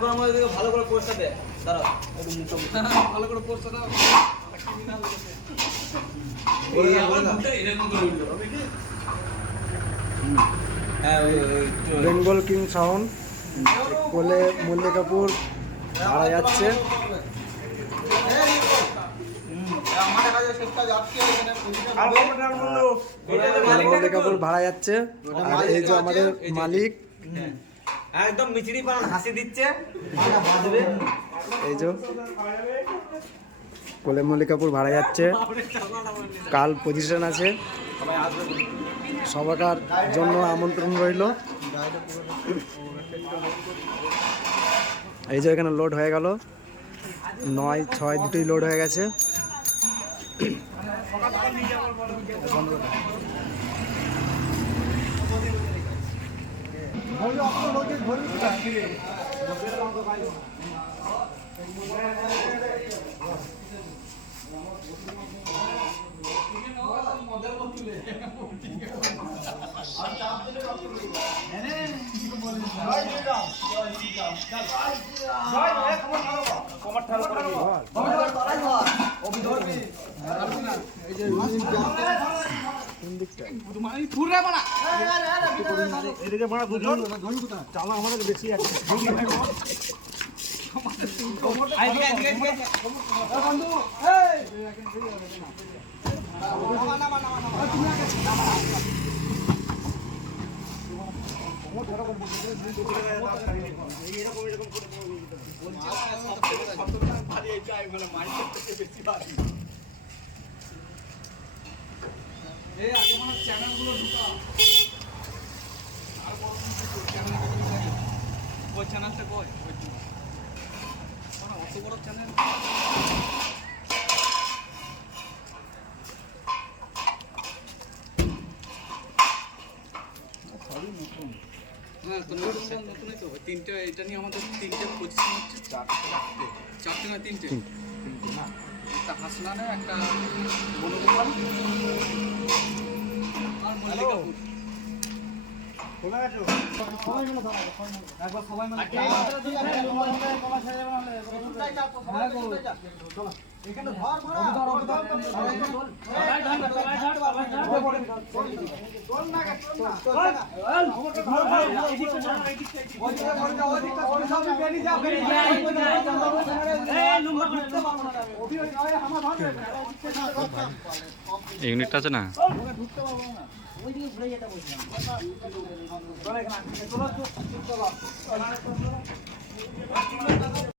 তারপর আমাদের ভালো করে পোস্টটা দে দাঁড়াও একটু মুখটা ভালো করে পোস্টটা দাও এই আমার মুখটা এরকম করে উঠলো হবে কি হ্যাঁ বেঙ্গল কিং সাউন্ড কোলে মল্লিকাপুর ভাড়া যাচ্ছে। মল্লিকাপুর ভাড়া যাচ্ছে আর এই যে আমাদের মালিক একদম মিচড়ি পান হাসি দিচ্ছে এই যে কোলে মল্লিকাপুর ভাড়া যাচ্ছে। কাল পজিশন আছে, সবাকার জন্য আমন্ত্রণ রইল। এই যে এখানে লোড হয়ে গেল, 9-6 দুটোই লোড হয়ে গেছে। চালা আমাদের বেশি আছে চ্যানেলগুলো ঢুকা ওই চ্যানেলটা কই অত বড় চ্যানেল হ্যাঁ তো নতুনই তো তিনটে এটা নিয়ে আমাদের তিনটে পজিশন হচ্ছে চারটে না তিনটে একটা হাসনানে একটা বনগোপাল আর মল্লিকাপুর ইউনিটটা আছে না ওইদিকে ঘুরে যেতে বলছিলাম।